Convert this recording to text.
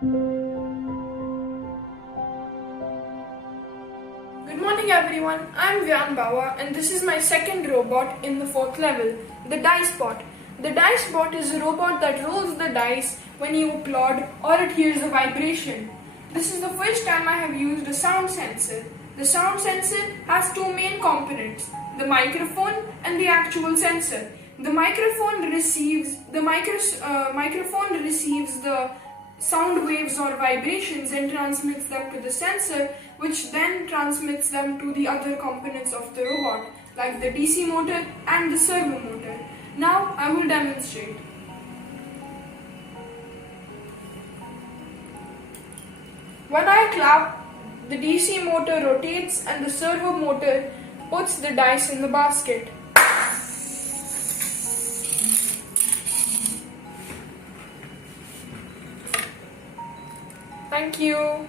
Good morning everyone, I'm Vian Bawa and this is my second robot in the 4th level, the Dicebot. The Dicebot is a robot that rolls the dice when you applaud or it hears a vibration. This is the first time I have used a sound sensor. The sound sensor has two main components, the microphone and the actual sensor. The microphone receives the sound waves or vibrations and transmits them to the sensor, which then transmits them to the other components of the robot, like the DC motor and the servo motor. Now I will demonstrate. When I clap, the DC motor rotates and the servo motor puts the dice in the basket. Thank you.